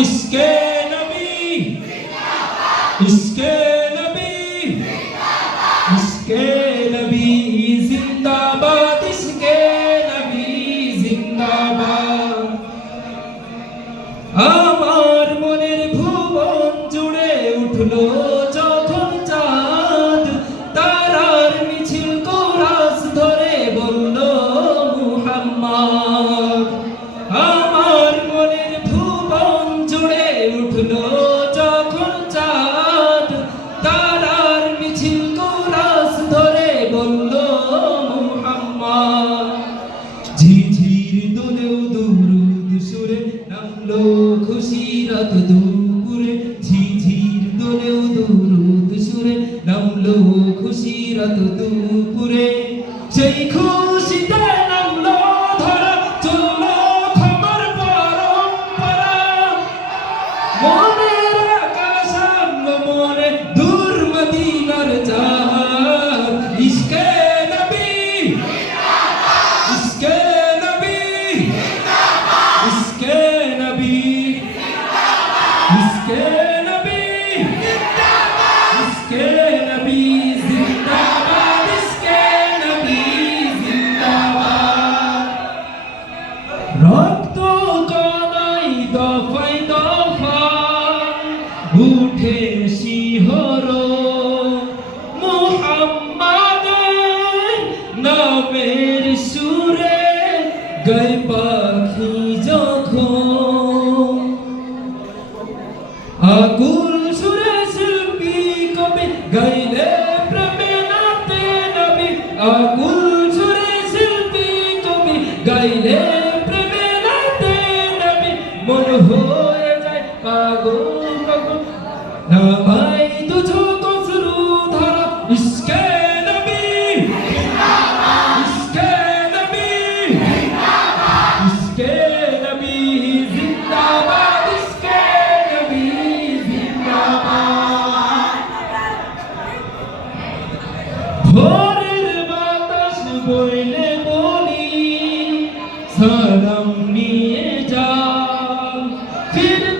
ইশকে নবী ইশকে নবী ইশকে নবী জিন্দাবাদ ইশকে নবী জিন্দাবাদ আমার মনের ভুবন জুড়ে উঠলো যখন চাঁদ তারার মিছিল কোরাস ধরে বলল মুহাম্মদ আমার মনের ভুবন জুড়ে উঠলো যখন চাঁদ তারার মিছিল কোরাস ধরে বলল মুহাম্মদ ঝিঝির দোলেও দুরুদ সুরে নামলো খুশিরাত দুপুরে ঝিঝির দোলেও দুরুদ সুরে নামলো খুশিরাত দুপুরে সেই খুশিতে নামলো ধরা চললো খবর পরম্পরা মনের আকাশ আনলো মনে দূর মদিনার চাঁদ ইশকে নবী ইশকে নবী ইশকে নবী ইশকে নবী ইশকে নবী জিন্দাবাদ ইশকে নবী জিন্দাবাদ রক্ত কণাই দফায় দফায় উঠে শিহরণ মুহাম্মাদের নামের সুরে গায় পাখি যখন আকুল সুরে শিল্পী কবি গাইলে প্রেমে নাতে নবী আকুল সুরে শিল্পী কবি গাইলে প্রেমে নাতে নবী মন হয়ে যায় পাগল পাগল না ভাই তুঝো তো শুরু ধারা ইশকে নবী ইশকে নবী ইশকে নবী জিন্দাবাদ ইশকে নবী জিন্দাবাদ ভোরের বাতাস বইলে বলি সালাম নিয়ে যা ফিরে